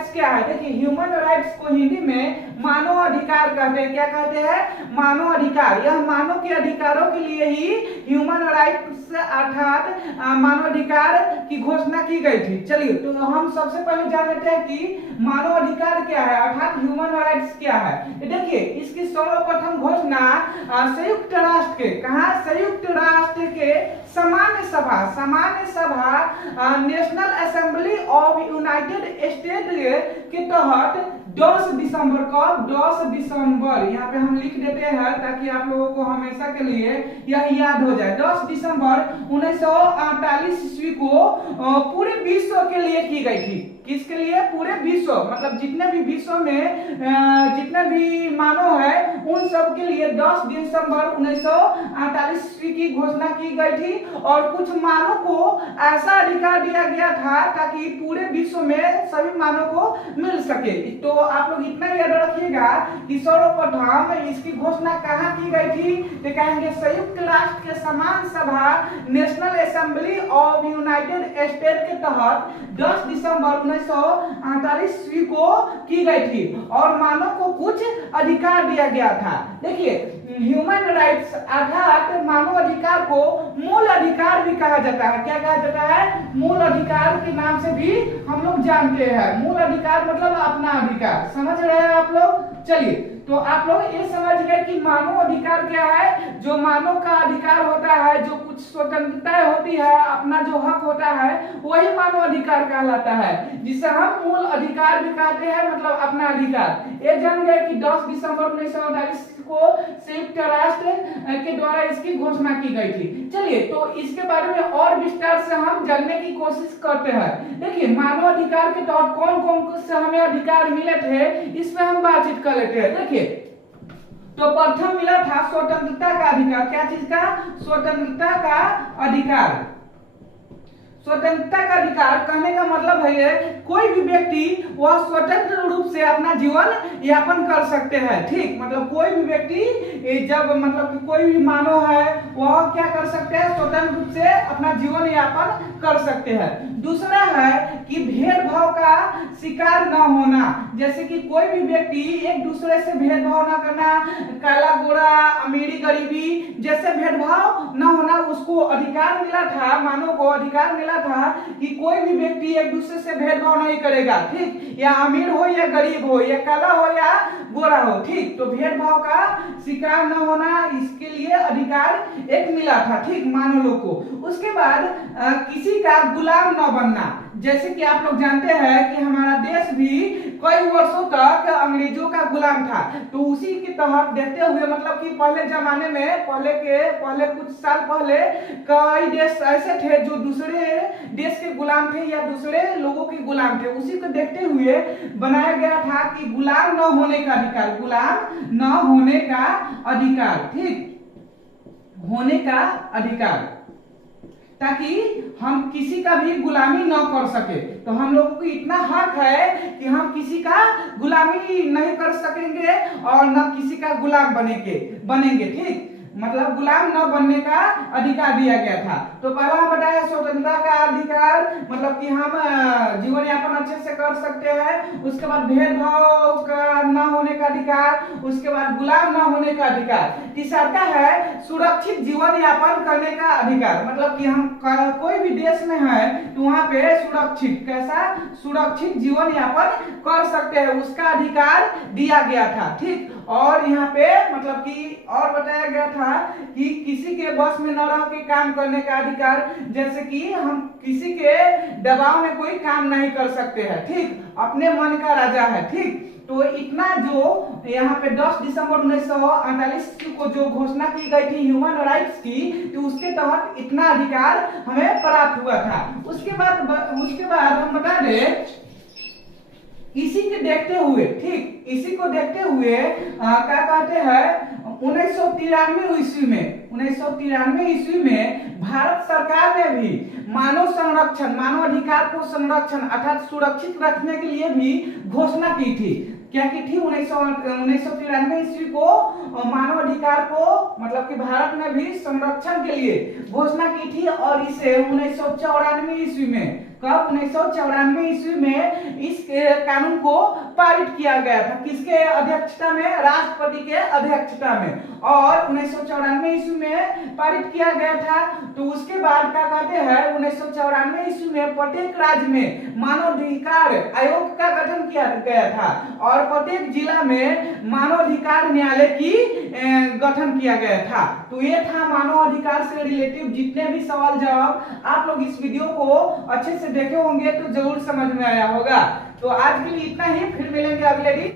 Rights क्या है? देखिए ह्यूमन राइट्स को हिंदी में मानव अधिकार कहते हैं। क्या कहते हैं? मानव अधिकार। यह मानव के अधिकारों के लिए ही ह्यूमन राइट्स अर्थात मानवाधिकार की घोषणा की गई थी। चलिए तो हम सबसे पहले जान लेते हैं कि मानव अधिकार क्या है अर्थात ह्यूमन राइट्स क्या है। देखिए इसकी सर्वप्रथम घोषणा संयुक्त राष्ट्र के संयुक्त राष्ट्र के सामान्य सभा national assembly of United state के तहत 10 दिसंबर को 10 दिसंबर यहाँ पे हम लिख देते हैं ताकि आप लोगों को हमेशा के लिए यह याद हो जाए। 10 दिसंबर 1948 ईस्वी को पूरे विश्व के लिए की गई थी। किसके लिए? पूरे विश्व, मतलब जितने भी विश्व में जितने भी मानव है उन सब के लिए 10 दिसंबर 1948 ईस्वी की घोषणा की गई थी। और कुछ मानव को ऐसा अधिकार दिया गया था ताकि पूरे विश्व में सभी मानव को मिल सके। तो आप लोग इतना याद रखिएगा कि सर्वप्रथम इसकी घोषणा कहाँ की गई थी? तो कहेंगे संयुक्त राष्ट्र के समान सभा national assembly of United state के तहत 10 दिसंबर 1948 ईस्वी को की गई थी और मानव को कुछ अधिकार दिया गया था। देखिए ह्यूमन राइट्स अर्थात मानव अधिकार को मूल अधिकार भी कहा जाता है। क्या कहा जाता है? मूल अधिकार के नाम से भी हम लोग जानते हैं। मूल अधिकार मतलब अपना अधिकार। समझ रहे हैं आप लोग? चलिए तो आप लोग ये समझ गए कि मानव अधिकार क्या है। जो मानव का अधिकार होता है, जो कुछ स्वतंत्रता होती है, अपना जो हक होता है वही मानव अधिकार कहलाता है, जिसे हम मूल अधिकार भी कहते हैं, मतलब अपना अधिकार। ये जान गए कि 10 दिसंबर 1948 को संयुक्त राष्ट्र के द्वारा इसकी घोषणा की गई थी। चलिए तो इसके बारे में और विस्तार से हम जानने की कोशिश करते हैं। देखिए मानव अधिकार के तहत कौन कौन से हमें अधिकार मिले थे इस पे हम बातचीत कर लेते हैं। देखिए तो प्रथम मिला था स्वतंत्रता का अधिकार। क्या चीज का? स्वतंत्रता का अधिकार। स्वतंत्रता का अधिकार कहने का मतलब है कोई भी व्यक्ति वह स्वतंत्र रूप से अपना जीवन यापन कर सकते हैं। ठीक, मतलब कोई भी व्यक्ति जब मतलब कि कोई भी मानव है वह क्या कर सकते हैं? स्वतंत्र रूप से अपना जीवन यापन कर सकते हैं। दूसरा है कि भेदभाव का शिकार न होना, जैसे कि कोई भी व्यक्ति एक दूसरे से भेदभाव न करना, काला गोरा अमीरी गरीबी जैसे भेदभाव न होना, उसको अधिकार मिला था, मानव को अधिकार मिला था कि कोई भी व्यक्ति एक दूसरे से भेदभाव नहीं करेगा। ठीक, या अमीर हो या गरीब हो, या काला हो या गोरा हो। ठीक, तो भेदभाव का शिकार न होना, इसके लिए अधिकार एक मिला था। ठीक, मानव लोग को। उसके बाद किसी का गुलाम न बनना, जैसे कि आप लोग जानते हैं कि हमारा देश भी कई वर्षों तक अंग्रेजों का गुलाम था। तो उसी के तहत देखते हुए मतलब कि पहले जमाने में पहले कुछ साल पहले कई देश ऐसे थे जो दूसरे देश के गुलाम थे या दूसरे लोगों के गुलाम थे। उसी को देखते हुए बनाया गया था कि गुलाम न होने का अधिकार, गुलाम न होने का अधिकार। ठीक, होने का अधिकार, ताकि हम किसी का भी गुलामी न कर सके। तो हम लोगों को इतना हक है कि हम किसी का गुलामी नहीं कर सकेंगे और न किसी का गुलाम बनेंगे। ठीक, मतलब गुलाम न बनने का अधिकार दिया गया था। तो पहला हम बताया स्वतंत्रता का अधिकार, मतलब कि हम जीवन यापन अच्छे से कर सकते हैं। उसके बाद भेदभाव का न होने का अधिकार, उसके बाद गुलाम न होने का अधिकार। तीसरा है सुरक्षित जीवन यापन करने का अधिकार, मतलब कि हम कोई भी देश में है तो वहाँ पे सुरक्षित जीवन यापन कर सकते हैं, उसका अधिकार दिया गया था। ठीक, और यहाँ पे मतलब कि और बताया गया था कि किसी के बस में न रह के काम करने का अधिकार, जैसे कि हम किसी के दबाव में कोई काम नहीं कर सकते हैं। ठीक, अपने मन का राजा है। ठीक, तो इतना जो यहाँ पे 10 दिसंबर 1948 को जो घोषणा की गई थी ह्यूमन राइट्स की, तो उसके तहत इतना अधिकार हमें प्राप्त हुआ था। उसके बाद हम बता दें इसी को देखते हुए क्या कहते हैं 1993 ईस्वी में भारत सरकार ने भी मानव अधिकार को संरक्षण अर्थात सुरक्षित रखने के लिए भी घोषणा की थी। क्या की थी? 1993 ईस्वी को मानव अधिकार को मतलब कि भारत में भी संरक्षण के लिए घोषणा की थी और इसे 1994 ईस्वी में कब 1994 ईस्वी में इस कानून को पारित किया गया था। किसके अध्यक्षता में? राष्ट्रपति के अध्यक्षता में। और 1994 ईस्वी में पारित किया गया था। तो उसके बाद क्या कहते हैं, 1994 ईस्वी में प्रत्येक राज्य में मानवाधिकार आयोग का गठन किया गया था और प्रत्येक जिला में मानवाधिकार न्यायालय की गठन किया गया था। तो ये था मानवाधिकार से रिलेटिव जितने भी सवाल जवाब। आप लोग इस वीडियो को अच्छे से देखे होंगे तो जरूर समझ में आया होगा। तो आज के लिए इतना ही, फिर मिलेंगे अगले दिन।